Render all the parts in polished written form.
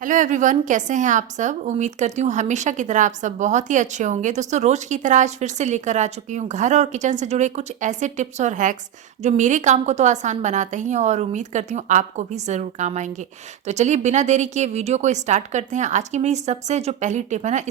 Hello everyone, कैसे हैं आप सब। उम्मीद करती हूँ हमेशा की तरह आप सब बहुत ही अच्छे होंगे। दोस्तों, रोज़ की तरह आज फिर से लेकर आ चुकी हूँ घर और किचन से जुड़े कुछ ऐसे टिप्स और हैक्स जो मेरे काम को तो आसान बनाते ही हैं और उम्मीद करती हूँ आपको भी ज़रूर काम आएंगे। तो चलिए बिना देरी किए वीडियो को स्टार्ट करते हैं। आज की मेरी सबसे जो पहली टिप है ना,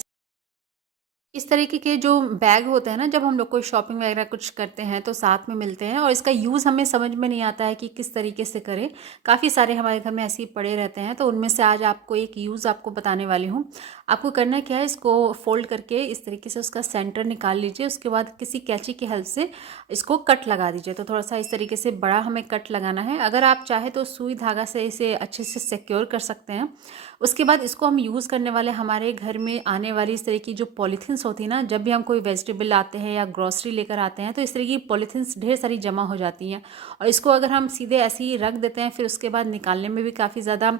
इस तरीके के जो बैग होते हैं ना, जब हम लोग कोई शॉपिंग वगैरह कुछ करते हैं तो साथ में मिलते हैं और इसका यूज़ हमें समझ में नहीं आता है कि किस तरीके से करें। काफ़ी सारे हमारे घर में ऐसे ही पड़े रहते हैं, तो उनमें से आज आपको एक यूज़ आपको बताने वाली हूँ। आपको करना क्या है, इसको फोल्ड करके इस तरीके से उसका सेंटर निकाल लीजिए। उसके बाद किसी कैंची की हेल्प से इसको कट लगा दीजिए। तो थोड़ा सा इस तरीके से बड़ा हमें कट लगाना है। अगर आप चाहे तो सुई धागा से इसे अच्छे से सिक्योर कर सकते हैं। उसके बाद इसको हम यूज़ करने वाले, हमारे घर में आने वाली इस तरह की जो पॉलीथीन्स होती है ना, जब भी हम कोई वेजिटेबल लाते हैं या ग्रॉसरी लेकर आते हैं तो इस तरह की पॉलीथीन्स ढेर सारी जमा हो जाती हैं और इसको अगर हम सीधे ऐसे ही रख देते हैं फिर उसके बाद निकालने में भी काफ़ी ज़्यादा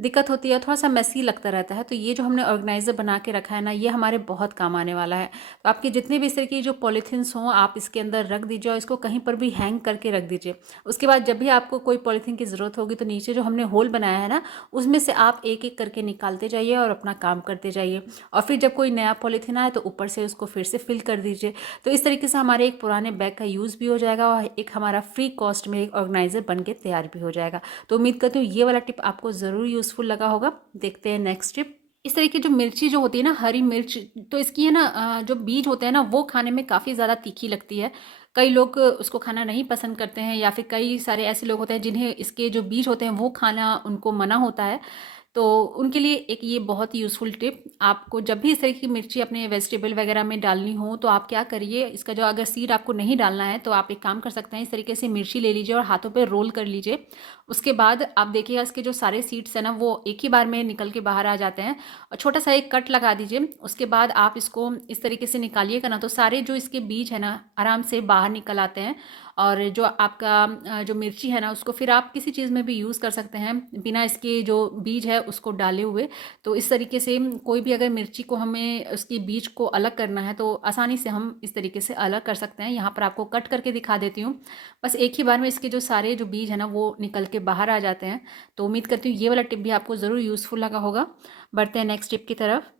दिक्कत होती है, थोड़ा सा मैसी लगता रहता है। तो ये जो हमने ऑर्गेनाइज़र बना के रखा है ना, ये हमारे बहुत काम आने वाला है। तो आपके जितने भी इस तरह की जो पॉलीथीन्स हों आप इसके अंदर रख दीजिए और इसको कहीं पर भी हैंग करके रख दीजिए। उसके बाद जब भी आपको कोई पॉलीथीन की ज़रूरत होगी तो नीचे जो हमने होल बनाया है ना, उसमें से आप एक एक करके निकालते जाइए और अपना काम करते जाइए। और फिर जब कोई नया पॉलीथीन आए तो ऊपर से उसको फिर से फिल कर दीजिए। तो इस तरीके से हमारे एक पुराने बैग का यूज़ भी हो जाएगा और एक हमारा फ्री कॉस्ट में एक ऑर्गेनाइज़र बन के तैयार भी हो जाएगा। तो उम्मीद करती हूँ ये वाला टिप आपको ज़रूर यूज़फुल लगा होगा। देखते हैं नेक्स्ट टिप। इस तरीके जो मिर्ची जो होती है ना, हरी मिर्च, तो इसकी है ना जो बीज होते हैं ना, वो खाने में काफ़ी ज़्यादा तीखी लगती है। कई लोग उसको खाना नहीं पसंद करते हैं या फिर कई सारे ऐसे लोग होते हैं जिन्हें इसके जो बीज होते हैं वो खाना उनको मना होता है। तो उनके लिए एक ये बहुत यूज़फुल टिप, आपको जब भी इस तरह की मिर्ची अपने वेजिटेबल वगैरह में डालनी हो तो आप क्या करिए, इसका जो अगर सीड आपको नहीं डालना है तो आप एक काम कर सकते हैं, इस तरीके से मिर्ची ले लीजिए और हाथों पे रोल कर लीजिए। उसके बाद आप देखिएगा इसके जो सारे सीड्स हैं ना वो एक ही बार में निकल के बाहर आ जाते हैं। और छोटा सा एक कट लगा दीजिए। उसके बाद आप इसको इस तरीके से निकालिएगा ना, तो सारे जो इसके बीज है ना आराम से बाहर निकल आते हैं। और जो आपका जो मिर्ची है ना, उसको फिर आप किसी चीज़ में भी यूज़ कर सकते हैं बिना इसके जो बीज है उसको डाले हुए। तो इस तरीके से कोई भी अगर मिर्ची को हमें उसकी बीज को अलग करना है तो आसानी से हम इस तरीके से अलग कर सकते हैं। यहाँ पर आपको कट करके दिखा देती हूँ। बस एक ही बार में इसके जो सारे जो बीज है ना वो निकल के बाहर आ जाते हैं। तो उम्मीद करती हूँ ये वाला टिप भी आपको ज़रूर यूज़फुल लगा होगा। बढ़ते हैं नेक्स्ट टिप की तरफ।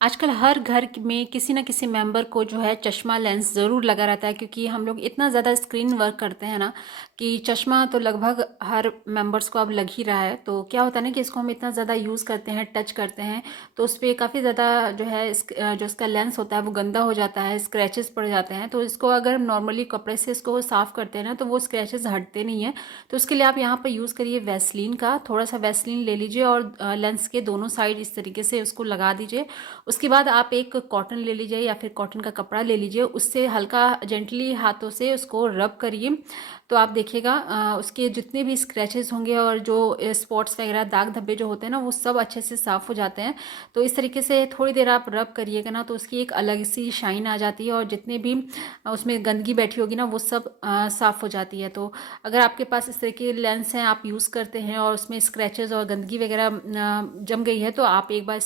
आजकल हर घर में किसी न किसी मेंबर को जो है चश्मा लेंस ज़रूर लगा रहता है, क्योंकि हम लोग इतना ज़्यादा स्क्रीन वर्क करते हैं ना कि चश्मा तो लगभग हर मेंबर्स को अब लग ही रहा है। तो क्या होता है ना कि इसको हम इतना ज़्यादा यूज़ करते हैं, टच करते हैं, तो उस पर काफ़ी ज़्यादा जो है जो इसका लेंस होता है वो गंदा हो जाता है, स्क्रैचेस पड़ जाते हैं। तो इसको अगर नॉर्मली कपड़े से इसको साफ़ करते हैं ना तो वो स्क्रैचेस हटते नहीं हैं। तो उसके लिए आप यहाँ पर यूज़ करिए वैसलीन का, थोड़ा सा वैसलीन ले लीजिए और लेंस के दोनों साइड इस तरीके से उसको लगा दीजिए। उसके बाद आप एक कॉटन ले लीजिए या फिर कॉटन का कपड़ा ले लीजिए, उससे हल्का जेंटली हाथों से उसको रब करिए। तो आप देखिएगा उसके जितने भी स्क्रैचेस होंगे और जो स्पॉट्स वगैरह दाग धब्बे जो होते हैं ना वो सब अच्छे से साफ़ हो जाते हैं। तो इस तरीके से थोड़ी देर आप रब करिएगा ना तो उसकी एक अलग सी शाइन आ जाती है और जितने भी उसमें गंदगी बैठी होगी ना वो सब साफ़ हो जाती है। तो अगर आपके पास इस तरह के लेंस हैं, आप यूज़ करते हैं और उसमें स्क्रैचेस और गंदगी वगैरह जम गई है, तो आप एक बार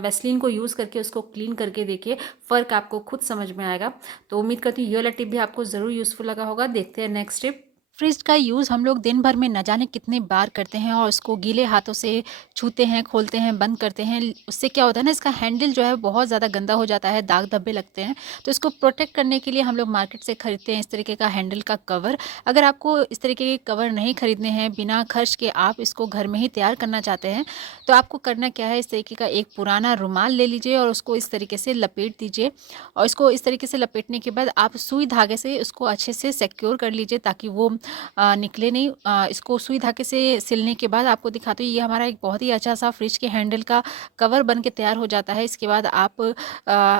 वैसलीन को यूज़ करके उसको क्लीन करके देखिए, फ़र्क आपको खुद समझ में आएगा। तो उम्मीद करती हूँ ये वाला टिप भी आपको ज़रूर यूज़फुल लगा होगा। देखते हैं नेक्स्ट टिप। फ्रिज का यूज़ हम लोग दिन भर में न जाने कितने बार करते हैं और उसको गीले हाथों से छूते हैं, खोलते हैं, बंद करते हैं। उससे क्या होता है ना, इसका हैंडल जो है बहुत ज़्यादा गंदा हो जाता है, दाग धब्बे लगते हैं। तो इसको प्रोटेक्ट करने के लिए हम लोग मार्केट से खरीदते हैं इस तरीके का हैंडल का कवर। अगर आपको इस तरीके के कवर नहीं खरीदने हैं, बिना खर्च के आप इसको घर में ही तैयार करना चाहते हैं, तो आपको करना क्या है, इस तरीके का एक पुराना रुमाल ले लीजिए और उसको इस तरीके से लपेट दीजिए। और इसको इस तरीके से लपेटने के बाद आप सुई धागे से उसको अच्छे से सिक्योर कर लीजिए ताकि वो निकले नहीं। इसको सुई धागे से सिलने के बाद आपको दिखाती हूँ, ये हमारा एक बहुत ही अच्छा सा फ्रिज के हैंडल का कवर बन के तैयार हो जाता है। इसके बाद आप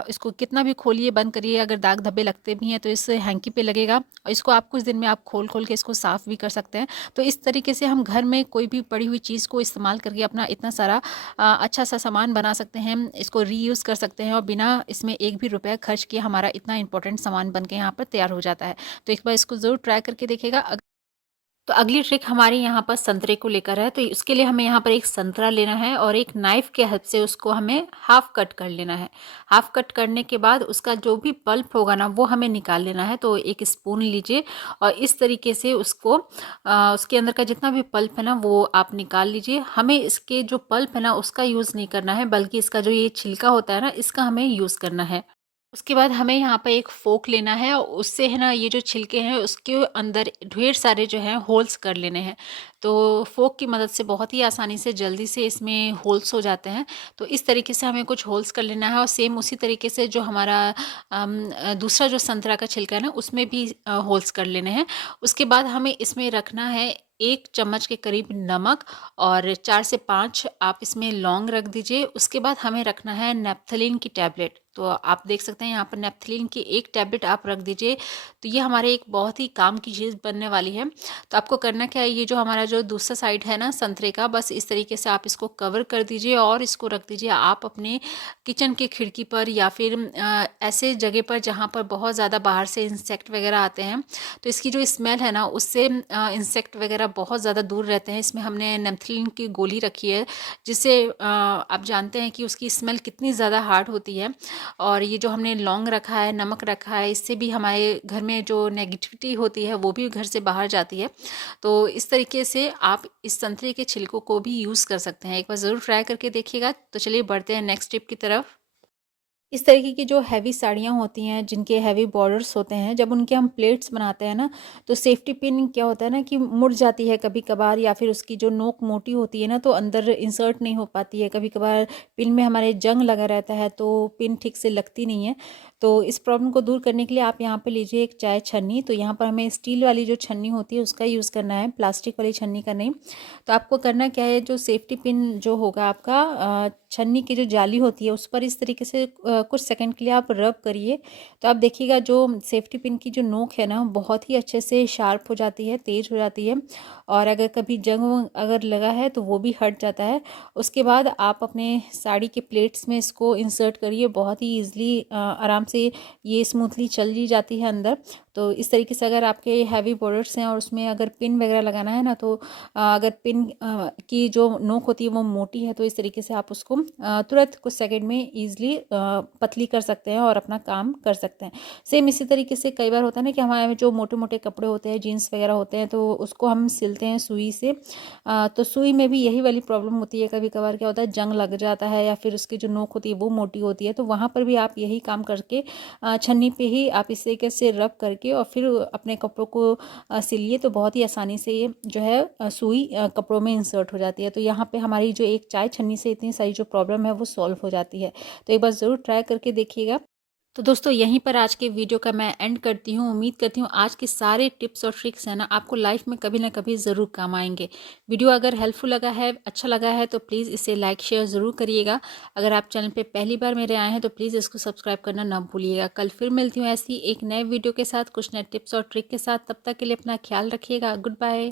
इसको कितना भी खोलिए, बंद करिए, अगर दाग धब्बे लगते भी हैं तो इस हैंकी पे लगेगा और इसको आप कुछ दिन में आप खोल खोल के इसको साफ़ भी कर सकते हैं। तो इस तरीके से हम घर में कोई भी पड़ी हुई चीज़ को इस्तेमाल करके अपना इतना सारा अच्छा सा सामान बना सकते हैं, इसको रीयूज़ कर सकते हैं और बिना इसमें एक भी रुपया खर्च किए हमारा इतना इंपॉर्टेंट सामान बन के यहाँ पर तैयार हो जाता है। तो एक बार इसको ज़रूर ट्राई करके देखिएगा। तो अगली ट्रिक हमारी यहाँ पर संतरे को लेकर है। तो उसके लिए हमें यहाँ पर एक संतरा लेना है और एक नाइफ़ के हेल्प से उसको हमें हाफ़ कट कर लेना है। हाफ़ कट करने के बाद उसका जो भी पल्प होगा ना वो हमें निकाल लेना है। तो एक स्पून लीजिए और इस तरीके से उसको उसके अंदर का जितना भी पल्प है ना वो आप निकाल लीजिए। हमें इसके जो पल्प है ना उसका यूज़ नहीं करना है, बल्कि इसका जो ये छिलका होता है ना इसका हमें यूज़ करना है। उसके बाद हमें यहाँ पे एक फ़ोर्क लेना है और उससे है ना ये जो छिलके हैं उसके अंदर ढेर सारे जो हैं होल्स कर लेने हैं। तो फ़ोर्क की मदद से बहुत ही आसानी से जल्दी से इसमें होल्स हो जाते हैं। तो इस तरीके से हमें कुछ होल्स कर लेना है और सेम उसी तरीके से जो हमारा दूसरा जो संतरा का छिलका है ना उसमें भी होल्स कर लेने हैं। उसके बाद हमें इसमें रखना है 1 चम्मच के करीब नमक और 4 से 5 आप इसमें लौंग रख दीजिए। उसके बाद हमें रखना है नेप्थलीन की टैबलेट। तो आप देख सकते हैं यहाँ पर नेप्थलीन की 1 टैबलेट आप रख दीजिए। तो ये हमारे एक बहुत ही काम की चीज़ बनने वाली है। तो आपको करना क्या है, ये जो हमारा जो दूसरा साइड है ना संतरे का, बस इस तरीके से आप इसको कवर कर दीजिए और इसको रख दीजिए आप अपने किचन की खिड़की पर या फिर ऐसे जगह पर जहाँ पर बहुत ज़्यादा बाहर से इंसेक्ट वगैरह आते हैं। तो इसकी जो स्मेल है ना उससे इंसेक्ट वगैरह बहुत ज़्यादा दूर रहते हैं। इसमें हमने नेप्थलीन की गोली रखी है जिससे आप जानते हैं कि उसकी स्मेल कितनी ज़्यादा हार्ड होती है। और ये जो हमने लौंग रखा है, नमक रखा है, इससे भी हमारे घर में जो नेगेटिविटी होती है वो भी घर से बाहर जाती है। तो इस तरीके से आप इस संतरे के छिलकों को भी यूज़ कर सकते हैं। एक बार ज़रूर ट्राई करके देखिएगा। तो चलिए बढ़ते हैं नेक्स्ट टिप की तरफ। इस तरीके की जो हैवी साड़ियाँ होती हैं जिनके हैवी बॉर्डर्स होते हैं, जब उनके हम प्लेट्स बनाते हैं ना तो सेफ्टी पिन क्या होता है ना कि मुड़ जाती है कभी कभार, या फिर उसकी जो नोक मोटी होती है ना तो अंदर इंसर्ट नहीं हो पाती है। कभी कभार पिन में हमारे जंग लगा रहता है तो पिन ठीक से लगती नहीं है। तो इस प्रॉब्लम को दूर करने के लिए आप यहाँ पे लीजिए एक चाय छन्नी। तो यहाँ पर हमें स्टील वाली जो छन्नी होती है उसका यूज़ करना है, प्लास्टिक वाली छन्नी का नहीं। तो आपको करना क्या है, जो सेफ्टी पिन जो होगा आपका छन्नी की जो जाली होती है उस पर इस तरीके से कुछ सेकंड के लिए आप रब करिए। तो आप देखिएगा जो सेफ्टी पिन की जो नोक है ना बहुत ही अच्छे से शार्प हो जाती है, तेज़ हो जाती है। और अगर कभी जंग वंग अगर लगा है तो वो भी हट जाता है। उसके बाद आप अपने साड़ी के प्लेट्स में इसको इंसर्ट करिए, बहुत ही ईज़िली आराम से ये स्मूथली चल ही जाती है अंदर। तो इस तरीके से अगर आपके हैवी बॉर्डर्स हैं और उसमें अगर पिन वगैरह लगाना है ना तो अगर पिन की जो नोक होती है वो मोटी है तो इस तरीके से आप उसको तुरंत कुछ सेकंड में ईज़िली पतली कर सकते हैं और अपना काम कर सकते हैं। सेम इसी तरीके से कई बार होता है ना कि हमारे जो मोटे मोटे कपड़े होते हैं, जीन्स वगैरह होते हैं, तो उसको हम सिलते हैं सुई से। तो सुई में भी यही वाली प्रॉब्लम होती है। कभी कभार क्या होता है, जंग लग जाता है या फिर उसकी जो नोक होती है वो मोटी होती है। तो वहाँ पर भी आप यही काम करके छन्नी पे ही आप इस तरीके से रब करके और फिर अपने कपड़ों को सिलिए। तो बहुत ही आसानी से ये जो है सुई कपड़ों में इंसर्ट हो जाती है। तो यहाँ पे हमारी जो एक चाय छन्नी से इतनी सारी जो प्रॉब्लम है वो सॉल्व हो जाती है। तो एक बार ज़रूर ट्राई करके देखिएगा। तो दोस्तों यहीं पर आज के वीडियो का मैं एंड करती हूँ। उम्मीद करती हूँ आज के सारे टिप्स और ट्रिक्स है ना आपको लाइफ में कभी ना कभी ज़रूर काम आएंगे। वीडियो अगर हेल्पफुल लगा है, अच्छा लगा है तो प्लीज़ इसे लाइक शेयर ज़रूर करिएगा। अगर आप चैनल पे पहली बार मेरे आए हैं तो प्लीज़ इसको सब्सक्राइब करना ना भूलिएगा। कल फिर मिलती हूँ ऐसी एक नए वीडियो के साथ, कुछ नए टिप्स और ट्रिक के साथ। तब तक के लिए अपना ख्याल रखिएगा। Good bye.